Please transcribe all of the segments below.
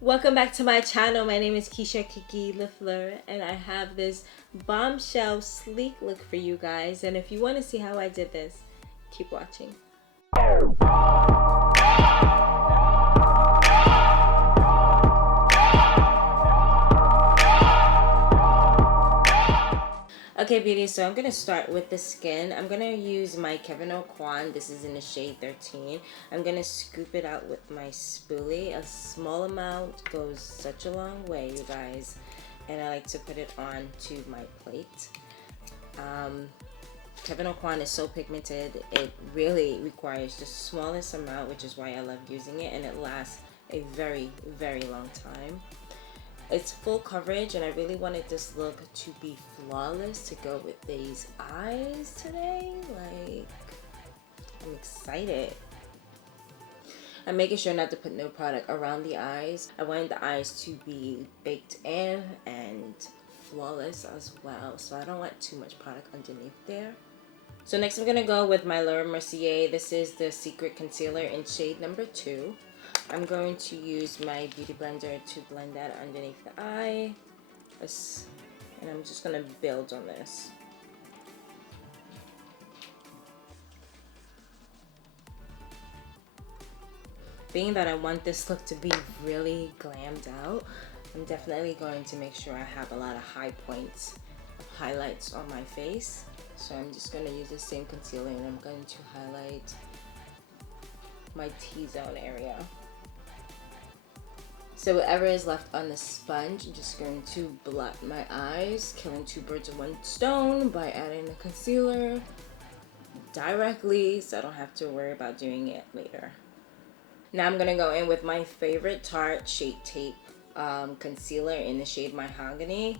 Welcome back to my channel. My name is Kiki LaFleur and I have this bombshell sleek look for you guys, and if you want to see how I did this, keep watching. Okay, beauties, so I'm going to start with the skin. I'm going to use my 𝗀𝗄𝘀𝗀𝗀. This is in the shade 13. I'm going to scoop it out with my spoolie. A small amount goes such a long way, you guys. And I like to put it on to my plate. 𝗀𝗄𝘀𝗀𝗀 is so pigmented. It really requires the smallest amount, which is why I love using it. And it lasts a very, very long time. It's full coverage, and I really wanted this look to be flawless to go with these eyes today. Like, I'm excited. I'm making sure not to put no product around the eyes. I wanted the eyes to be baked in and flawless as well, so I don't want too much product underneath there. So next I'm going to go with my 𝗀𝗡𝗄𝗡𝗃. This is the Secret Concealer in shade number 2. I'm going to use my beauty blender to blend that underneath the eye. And I'm just going to build on this. Being that I want this look to be really glammed out, I'm definitely going to make sure I have a lot of high points of highlights on my face. So I'm just going to use the same concealer and I'm going to highlight my T-zone area. So whatever is left on the sponge, I'm just going to blot my eyes, killing two birds with one stone by adding the concealer directly so I don't have to worry about doing it later. Now I'm going to go in with my favorite Tarte Shape Tape concealer in the shade Mahogany.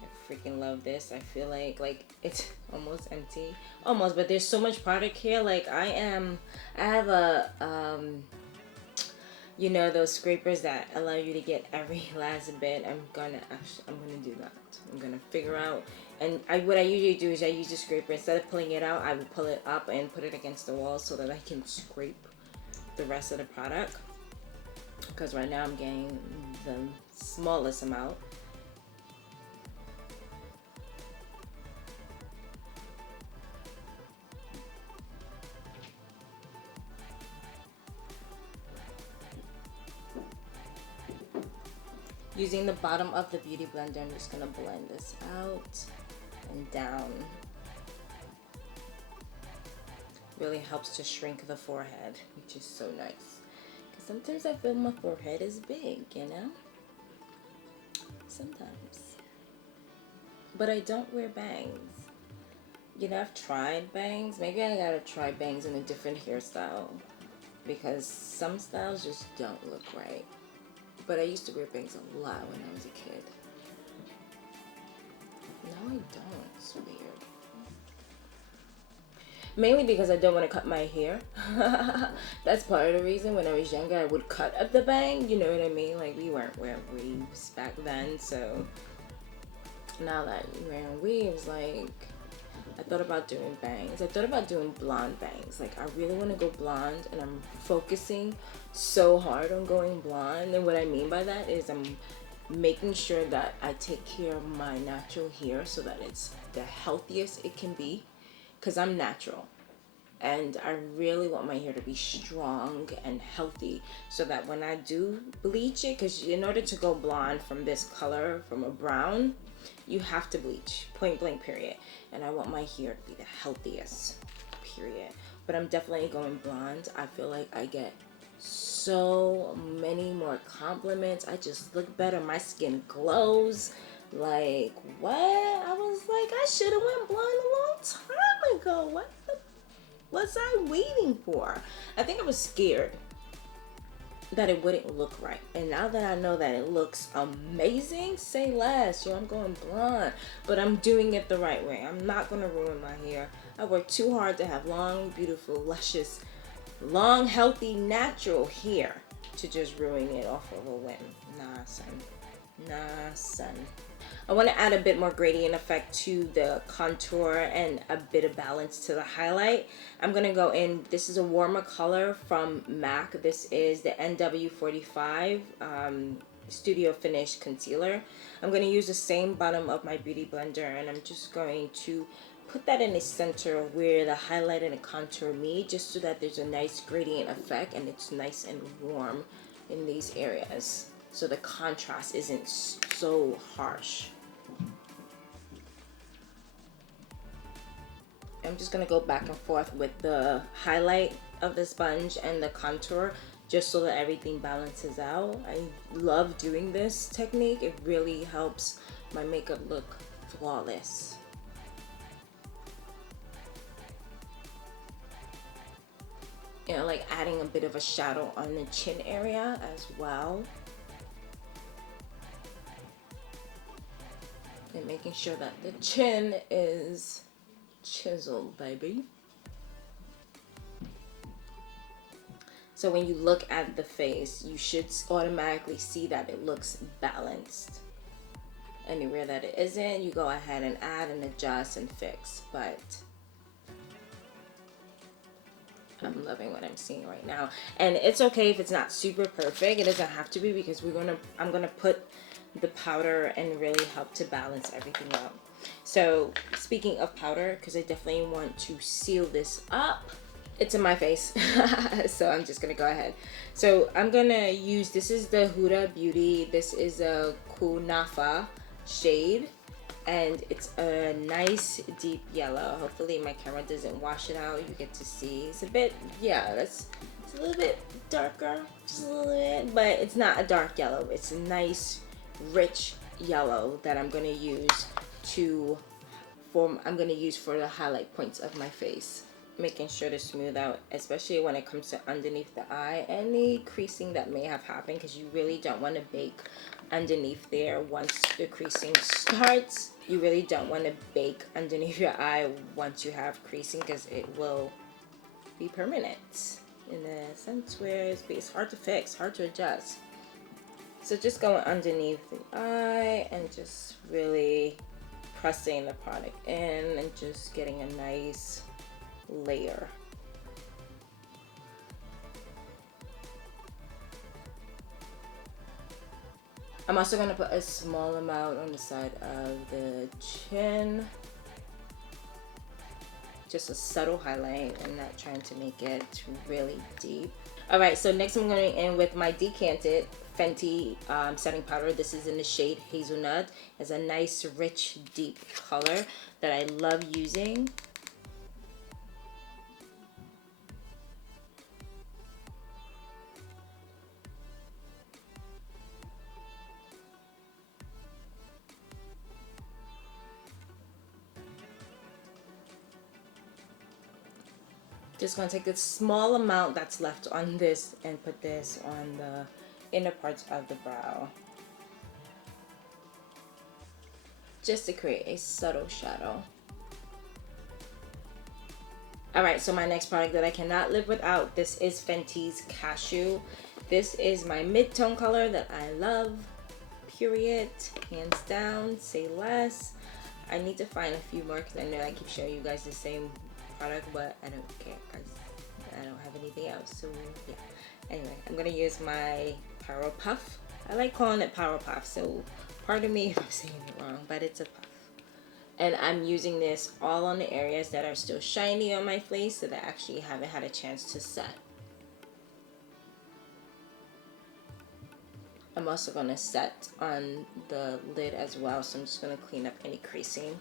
I freaking love this. I feel like it's almost empty. Almost, but there's so much product here. Like I have a you know, those scrapers that allow you to get every last bit. I'm gonna do that. I'm gonna figure out, and what I usually do is I use the scraper. Instead of pulling it out, I would pull it up and put it against the wall so that I can scrape the rest of the product. Because right now I'm getting the smallest amount. Using the bottom of the beauty blender, I'm just gonna blend this out and down. Really helps to shrink the forehead, which is so nice. Because sometimes I feel my forehead is big, you know? Sometimes. But I don't wear bangs. You know, I've tried bangs. Maybe I gotta try bangs in a different hairstyle. Because some styles just don't look right. But I used to wear bangs a lot when I was a kid. No, I don't. It's weird. Mainly because I don't want to cut my hair. That's part of the reason. When I was younger, I would cut at the bang. You know what I mean? Like, we weren't wearing weaves back then. So now that you're wearing weaves, like, I thought about doing bangs. I thought about doing blonde bangs. Like, I really want to go blonde, and I'm focusing so hard on going blonde. And what I mean by that is I'm making sure that I take care of my natural hair so that it's the healthiest it can be, because I'm natural. And I really want my hair to be strong and healthy so that when I do bleach it, because in order to go blonde from this color, from a brown, you have to bleach, point blank, period. And I want my hair to be the healthiest, period. But I'm definitely going blonde. I feel like I get so many more compliments. I just look better. My skin glows. Like, what? I was like, I should have went blonde a long time ago. What was I waiting for? I think I was scared that it wouldn't look right, and now that I know that it looks amazing, say less. Yo, I'm going blonde, but I'm doing it the right way. I'm not gonna ruin my hair. I worked too hard to have long, beautiful, luscious, long, healthy, natural hair to just ruin it off of a whim. Nah, son. Nah, son. I want to add a bit more gradient effect to the contour and a bit of balance to the highlight. I'm going to go in, this is a warmer color from MAC. This is the NW45 Studio Finish Concealer. I'm going to use the same bottom of my Beauty Blender, and I'm just going to put that in the center where the highlight and the contour meet, just so that there's a nice gradient effect and it's nice and warm in these areas, so the contrast isn't so harsh. I'm just gonna go back and forth with the highlight of the sponge and the contour, just so that everything balances out. I love doing this technique. It really helps my makeup look flawless. You know, like adding a bit of a shadow on the chin area as well. And making sure that the chin is chiseled, baby. So when you look at the face, you should automatically see that it looks balanced. Anywhere that it isn't, you go ahead and add and adjust and fix. But I'm loving what I'm seeing right now. And it's okay if it's not super perfect. It doesn't have to be, because I'm gonna put the powder and really help to balance everything out. So speaking of powder, because I definitely want to seal this up, it's in my face. So I'm just gonna go ahead. So I'm gonna use, this is the Huda Beauty, this is a Kunafa shade, and it's a nice deep yellow. Hopefully my camera doesn't wash it out. You get to see it's a bit, yeah, it's a little bit darker, just a little bit, but it's not a dark yellow. It's a nice rich yellow that I'm gonna use for the highlight points of my face. Making sure to smooth out, especially when it comes to underneath the eye, any creasing that may have happened, because you really don't want to bake underneath there once the creasing starts. You really don't want to bake underneath your eye once you have creasing, because it will be permanent in the sense where it's hard to fix, hard to adjust. So just going underneath the eye and just really pressing the product in and just getting a nice layer. I'm also going to put a small amount on the side of the chin. Just a subtle highlight. I'm not trying to make it really deep. Alright, so next I'm going in with my decanted Fenty setting powder. This is in the shade Hazelnut. It's a nice, rich, deep color that I love using. Just going to take a small amount that's left on this and put this on the inner parts of the brow, just to create a subtle shadow. Alright, so my next product that I cannot live without, this is Fenty's Cashew. This is my mid-tone color that I love, period, hands down, say less. I need to find a few more, because I know I keep showing you guys the same product, but I don't care because I don't have anything else. So yeah, anyway, I'm gonna use my Power Puff. I like calling it Power Puff, so pardon me if I'm saying it wrong, but it's a puff. And I'm using this all on the areas that are still shiny on my face, so that I actually haven't had a chance to set. I'm also gonna set on the lid as well, so I'm just gonna clean up any creasing.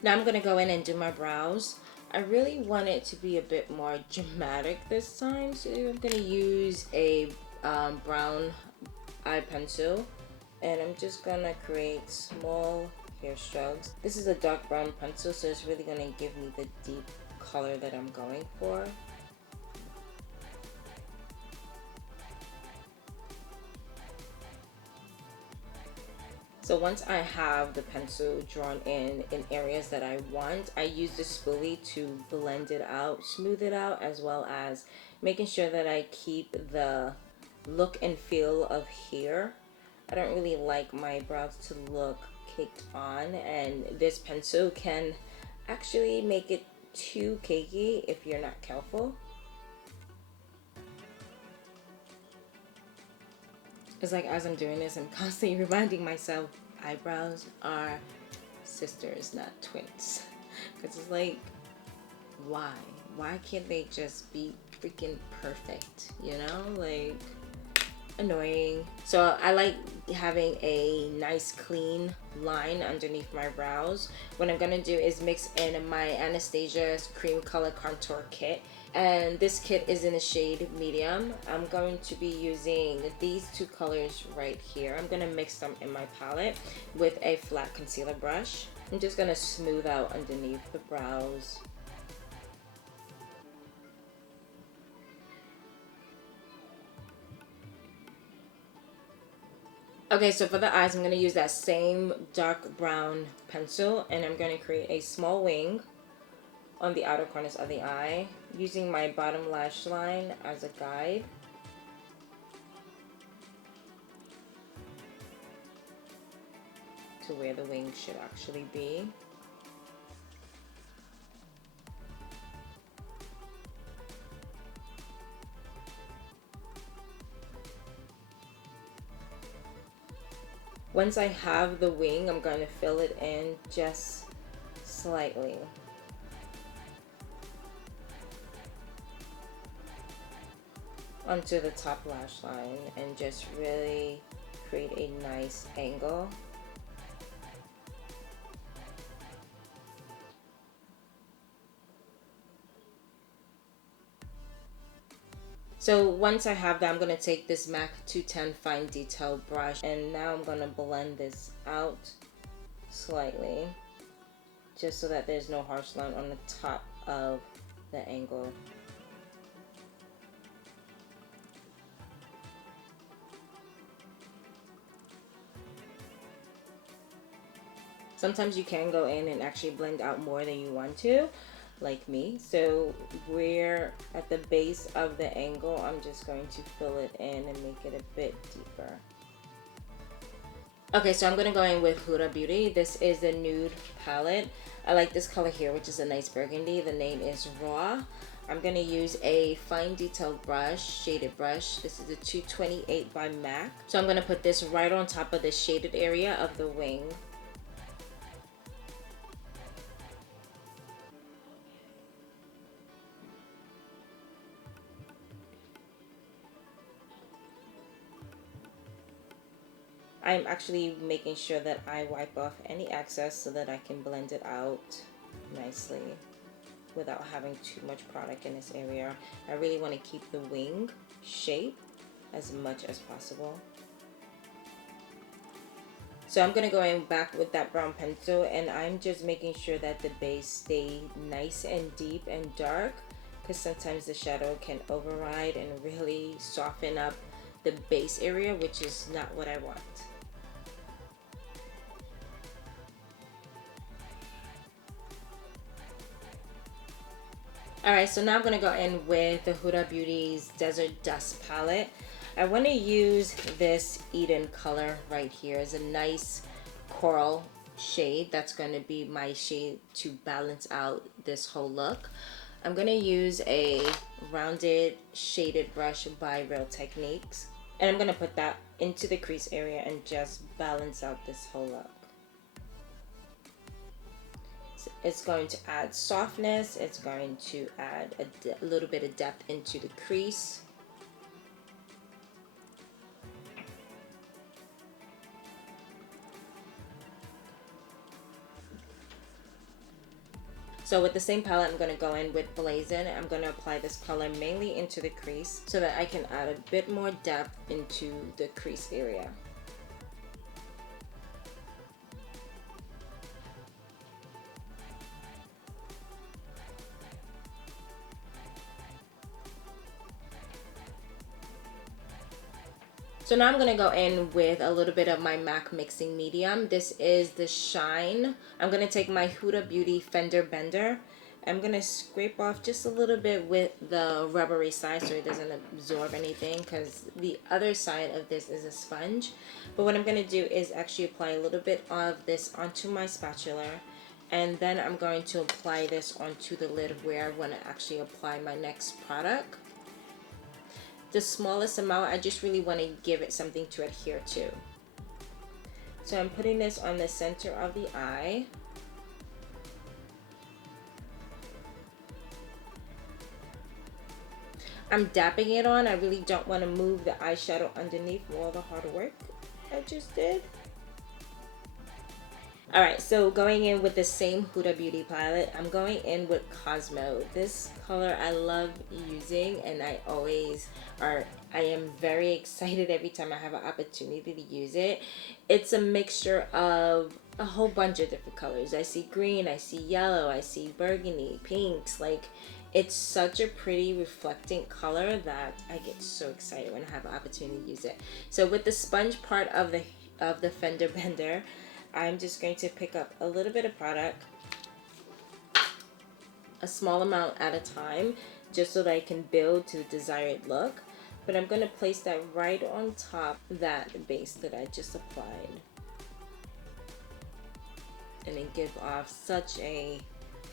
Now I'm gonna go in and do my brows. I really want it to be a bit more dramatic this time, so I'm gonna use a brown eye pencil, and I'm just gonna create small hair strokes. This is a dark brown pencil, so it's really gonna give me the deep color that I'm going for. So once I have the pencil drawn in areas that I want, I use the spoolie to blend it out, smooth it out, as well as making sure that I keep the look and feel of here. I don't really like my brows to look caked on, and this pencil can actually make it too cakey if you're not careful. It's like as I'm doing this, I'm constantly reminding myself eyebrows are sisters, not twins. Because it's like, why? Why can't they just be freaking perfect? You know, like, annoying. So I like having a nice clean line underneath my brows. What I'm gonna do is mix in my Anastasia's cream color contour kit, and this kit is in the shade medium. I'm going to be using these two colors right here. I'm gonna mix them in my palette with a flat concealer brush. I'm just gonna smooth out underneath the brows. Okay, so for the eyes, I'm going to use that same dark brown pencil, and I'm going to create a small wing on the outer corners of the eye, using my bottom lash line as a guide. To where the wing should actually be. Once I have the wing, I'm going to fill it in just slightly. Onto the top lash line and just really create a nice angle. So once I have that, I'm going to take this MAC 210 fine detail brush, and now I'm going to blend this out slightly, just so that there's no harsh line on the top of the angle. Sometimes you can go in and actually blend out more than you want to, like me. So we're at the base of the angle, I'm just going to fill it in and make it a bit deeper. Okay, so I'm going to go in with Huda Beauty. This is the nude palette. I like this color here, which is a nice burgundy. The name is Raw. I'm going to use a fine detail brush, shaded brush. This is a 228 by MAC. So I'm going to put this right on top of the shaded area of the wing. I'm actually making sure that I wipe off any excess so that I can blend it out nicely without having too much product in this area. I really want to keep the wing shape as much as possible. So I'm going to go in back with that brown pencil, and I'm just making sure that the base stay nice and deep and dark, because sometimes the shadow can override and really soften up the base area, which is not what I want. Alright, so now I'm going to go in with the Huda Beauty's Desert Dust palette. I want to use this Eden color right here. It's a nice coral shade. That's going to be my shade to balance out this whole look. I'm going to use a rounded shaded brush by Real Techniques. And I'm going to put that into the crease area and just balance out this whole look. It's going to add softness. It's going to add a little bit of depth into the crease. So with the same palette, I'm going to go in with Blazing. I'm going to apply this color mainly into the crease so that I can add a bit more depth into the crease area. So now I'm going to go in with a little bit of my MAC mixing medium. This is the Shine. I'm going to take my Huda Beauty Fender Bender. I'm going to scrape off just a little bit with the rubbery side so it doesn't absorb anything, because the other side of this is a sponge. But what I'm going to do is actually apply a little bit of this onto my spatula, and then I'm going to apply this onto the lid where I want to actually apply my next product. The smallest amount, I just really want to give it something to adhere to. So I'm putting this on the center of the eye. I'm dapping it on. I really don't want to move the eyeshadow underneath for all the hard work I just did. Alright, so going in with the same Huda Beauty palette, I'm going in with Cosmo. This color I love using, and I am very excited every time I have an opportunity to use it. It's a mixture of a whole bunch of different colors. I see green, I see yellow, I see burgundy, pinks. Like, it's such a pretty reflecting color that I get so excited when I have an opportunity to use it. So with the sponge part of the Fender Bender, I'm just going to pick up a little bit of product, a small amount at a time, just so that I can build to the desired look. But I'm going to place that right on top of that base that I just applied. And then give off such a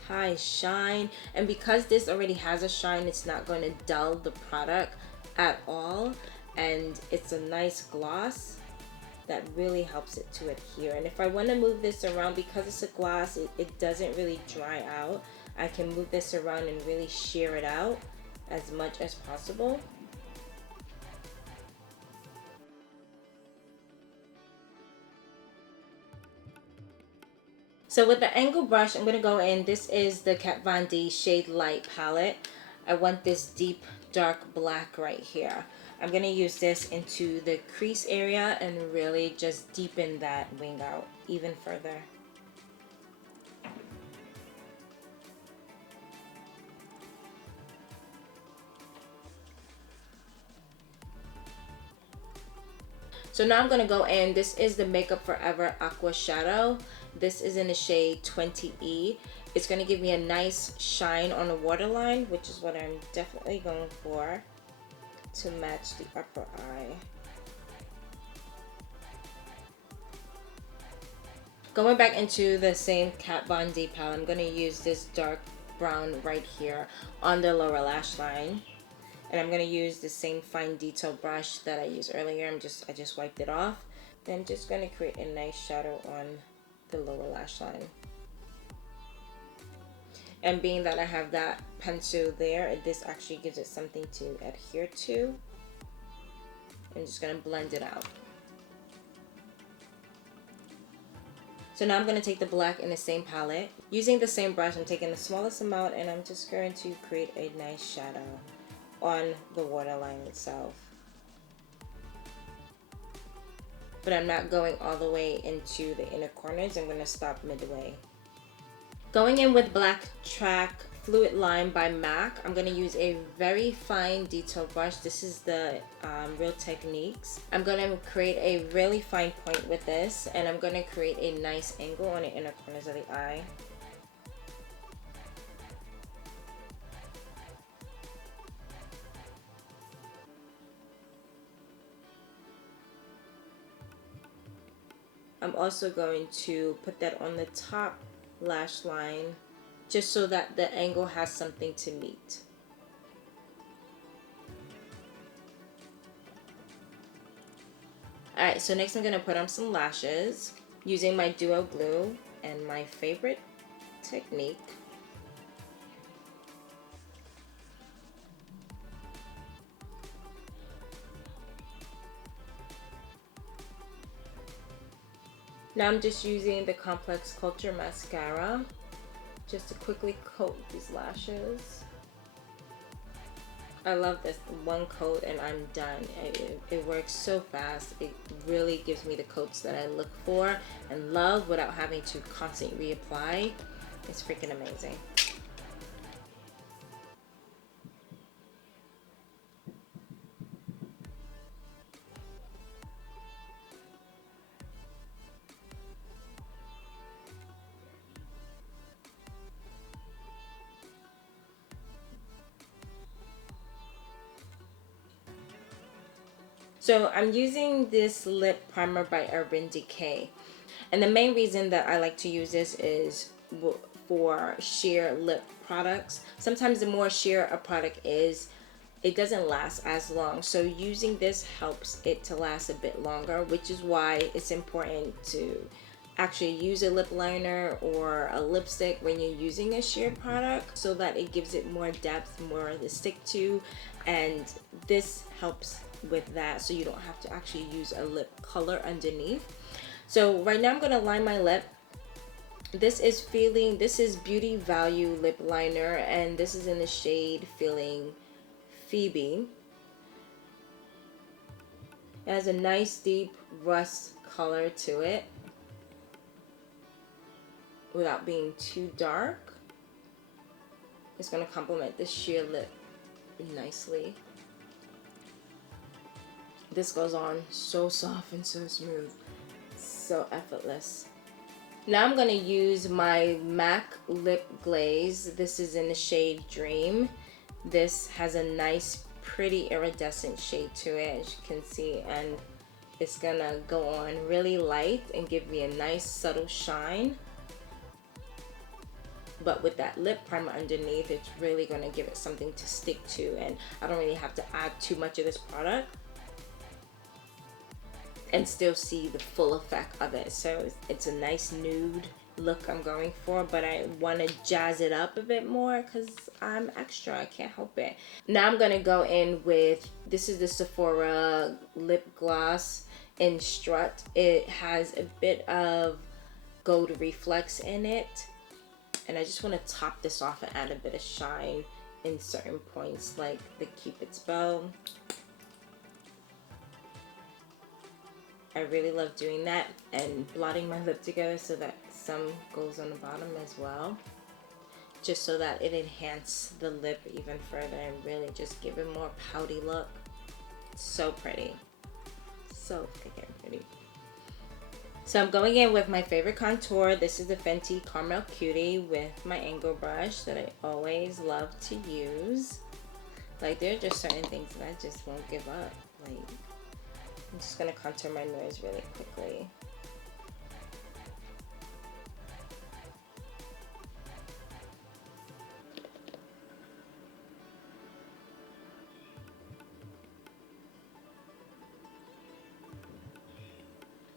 high shine. And because this already has a shine, it's not going to dull the product at all. And it's a nice gloss that really helps it to adhere. And if I want to move this around, because it's a gloss, it doesn't really dry out. I can move this around and really shear it out as much as possible. So with the angle brush, I'm going to go in. This is the Kat Von D Shade Light palette. I want this deep dark black right here. I'm going to use this into the crease area and really just deepen that wing out even further. So now I'm going to go in. This is the Makeup Forever Aqua Shadow. This is in the shade 20E. It's going to give me a nice shine on the waterline, which is what I'm definitely going for to match the upper eye. Going back into the same Kat Von D palette, I'm going to use this dark brown right here on the lower lash line. And I'm going to use the same fine detail brush that I used earlier. I just wiped it off. Then I'm just going to create a nice shadow on the lower lash line. And being that I have that pencil there, this actually gives it something to adhere to. I'm just going to blend it out. So now I'm going to take the black in the same palette. Using the same brush, I'm taking the smallest amount, and I'm just going to create a nice shadow on the waterline itself. But I'm not going all the way into the inner corners. I'm going to stop midway. Going in with Black Track Fluid Line by MAC, I'm going to use a very fine detail brush. This is the Real Techniques. I'm going to create a really fine point with this, and I'm going to create a nice angle on the inner corners of the eye. I'm also going to put that on the top lash line, just so that the angle has something to meet. Alright, so next I'm going to put on some lashes using my Duo Glue and my favorite technique. Now I'm just using the Complex Culture Mascara just to quickly coat these lashes. I love this one coat and I'm done. It works so fast. It really gives me the coats that I look for and love without having to constantly reapply. It's freaking amazing. So I'm using this lip primer by Urban Decay. And the main reason that I like to use this is for sheer lip products. Sometimes the more sheer a product is, it doesn't last as long. So using this helps it to last a bit longer, which is why it's important to actually use a lip liner or a lipstick when you're using a sheer product, so that it gives it more depth, more to stick to, and this helps with that, so you don't have to actually use a lip color underneath. So right now I'm gonna line my lip. This is Beauty Value lip liner, and this is in the shade Feeling Phoebe. It has a nice deep rust color to it without being too dark. It's going to complement this sheer lip nicely. This goes on so soft and so smooth, so effortless. Now I'm going to use my MAC lip glaze. This is in the shade Dream. This has a nice pretty iridescent shade to it, as you can see, and it's gonna go on really light and give me a nice subtle shine. But with that lip primer underneath, it's really gonna give it something to stick to, and I don't really have to add too much of this product and still see the full effect of it. So it's a nice nude look I'm going for, but I want to jazz it up a bit more because I'm extra, I can't help it. Now I'm gonna go in with, this is the Sephora lip gloss in Strut. It has a bit of gold reflex in it, and I just want to top this off and add a bit of shine in certain points, like the Cupid's bow. I really love doing that and blotting my lip together so that some goes on the bottom as well, just so that it enhances the lip even further and really just give it more pouty look. So pretty, so freaking pretty. So I'm going in with my favorite contour. This is the Fenty Caramel Cutie with my angle brush that I always love to use. Like, there are just certain things that I just won't give up. Like, I'm just gonna contour my nose really quickly.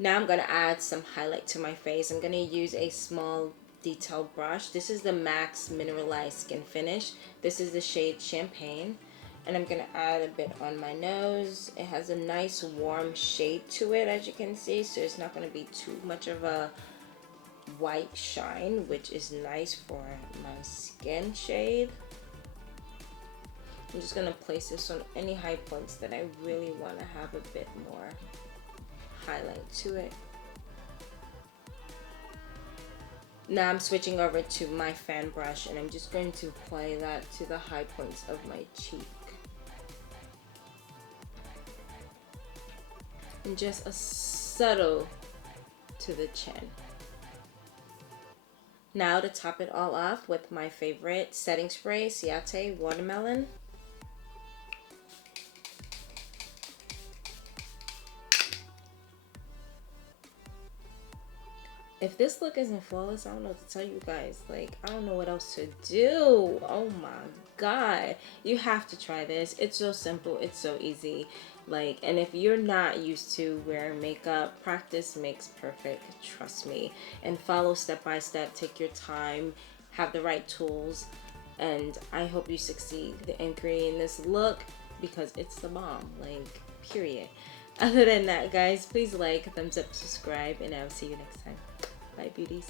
Now I'm going to add some highlight to my face. I'm going to use a small detail brush. This is the MAC's Mineralized Skin Finish. This is the shade Champagne. And I'm going to add a bit on my nose. It has a nice warm shade to it, as you can see. So it's not going to be too much of a white shine, which is nice for my skin shade. I'm just going to place this on any high points that I really want to have a bit more highlight to it. Now I'm switching over to my fan brush, and I'm just going to apply that to the high points of my cheek. And just a subtle to the chin. Now to top it all off with my favorite setting spray, cie Watermelon. If this look isn't flawless, I don't know what to tell you guys. Like, I don't know what else to do. Oh my god. You have to try this. It's so simple. It's so easy. Like, and if you're not used to wearing makeup, practice makes perfect. Trust me. And follow step by step. Take your time. Have the right tools. And I hope you succeed in creating this look, because it's the bomb. Like, period. Other than that, guys, please like, thumbs up, subscribe, and I'll see you next time. Bye, beauties.